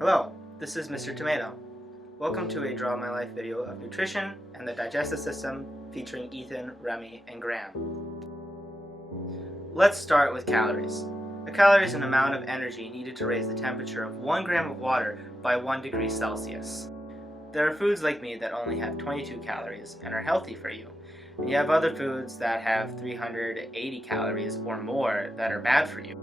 Hello, this is Mr. Tomato. Welcome to a Draw My Life video of nutrition and the digestive system featuring Ethan, Remy, and Graham. Let's start with calories. A calorie is an amount of energy needed to raise the temperature of 1 gram of water by 1 degree Celsius. There are foods like me that only have 22 calories and are healthy for you. And you have other foods that have 380 calories or more that are bad for you.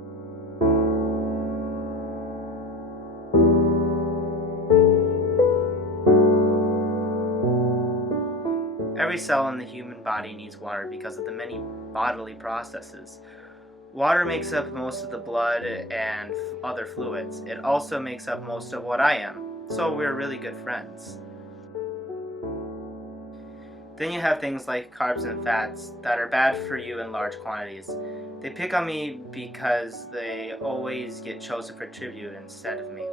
Every cell in the human body needs water because of the many bodily processes. Water makes up most of the blood and other fluids. It also makes up most of what I am, so we're really good friends. Then you have things like carbs and fats that are bad for you in large quantities. They pick on me because they always get chosen for tribute instead of me.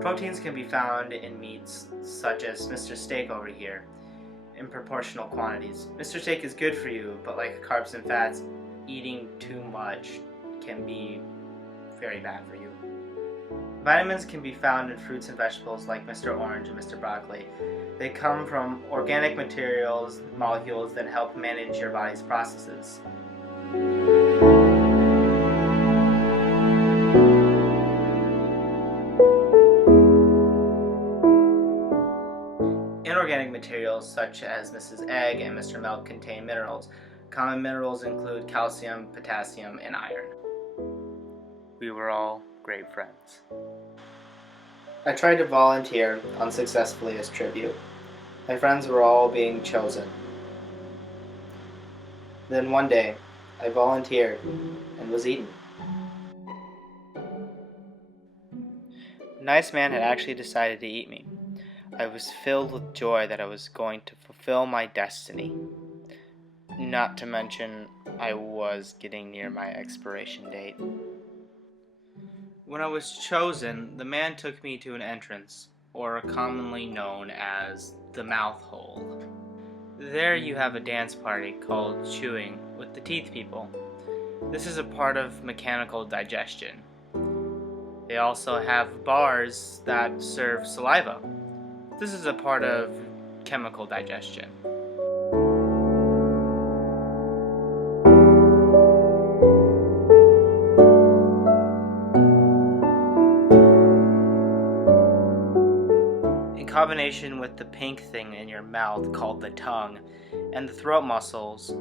Proteins can be found in meats such as Mr. Steak over here in proportional quantities. Mr. Steak is good for you, but like carbs and fats, eating too much can be very bad for you. Vitamins can be found in fruits and vegetables like Mr. Orange and Mr. Broccoli. They come from organic materials, molecules that help manage your body's processes. Inorganic materials such as Mrs. Egg and Mr. Milk contain minerals. Common minerals include calcium, potassium, and iron. We were all great friends. I tried to volunteer unsuccessfully as tribute. My friends were all being chosen. Then one day, I volunteered and was eaten. A nice man had actually decided to eat me. I was filled with joy that I was going to fulfill my destiny. Not to mention, I was getting near my expiration date. When I was chosen, the man took me to an entrance, or commonly known as the mouth hole. There you have a dance party called chewing with the teeth people. This is a part of mechanical digestion. They also have bars that serve saliva. This is a part of chemical digestion. In combination with the pink thing in your mouth called the tongue and the throat muscles,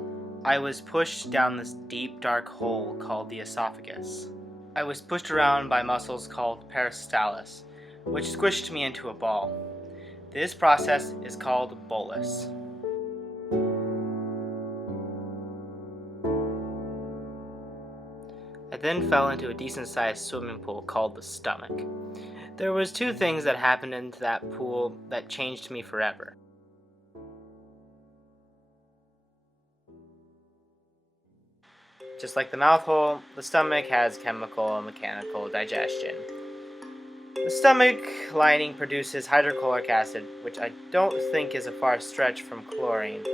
I was pushed down this deep dark hole called the esophagus. I was pushed around by muscles called peristalsis, which squished me into a ball. This process is called bolus. I then fell into a decent-sized swimming pool called the stomach. There was 2 things that happened into that pool that changed me forever. Just like the mouth hole, the stomach has chemical and mechanical digestion. The stomach lining produces hydrochloric acid, which I don't think is a far stretch from chlorine.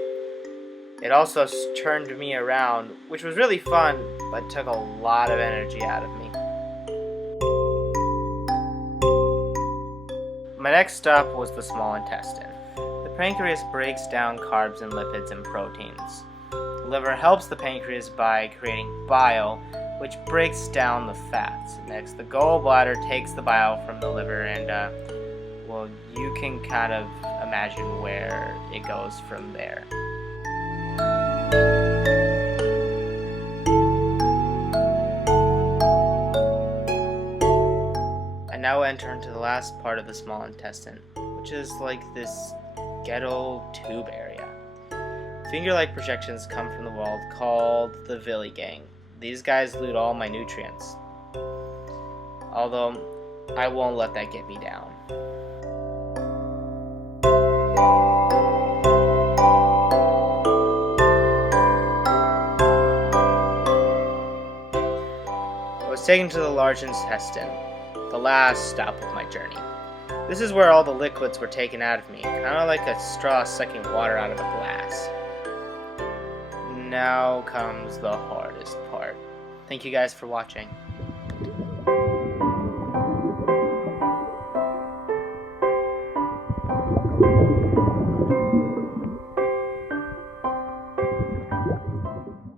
It also turned me around, which was really fun, but took a lot of energy out of me. My next stop was the small intestine. The pancreas breaks down carbs and lipids and proteins. The liver helps the pancreas by creating bile, which breaks down the fats. Next, the gallbladder takes the bile from the liver and, well, you can kind of imagine where it goes from there. I now enter into the last part of the small intestine, which is like this ghetto tube area. Finger-like projections come from the wall called the villi gang. These guys loot all my nutrients. Although, I won't let that get me down. I was taken to the large intestine, the last stop of my journey. This is where all the liquids were taken out of me, kind of like a straw sucking water out of a glass. now comes the hardest part. Thank you guys for watching.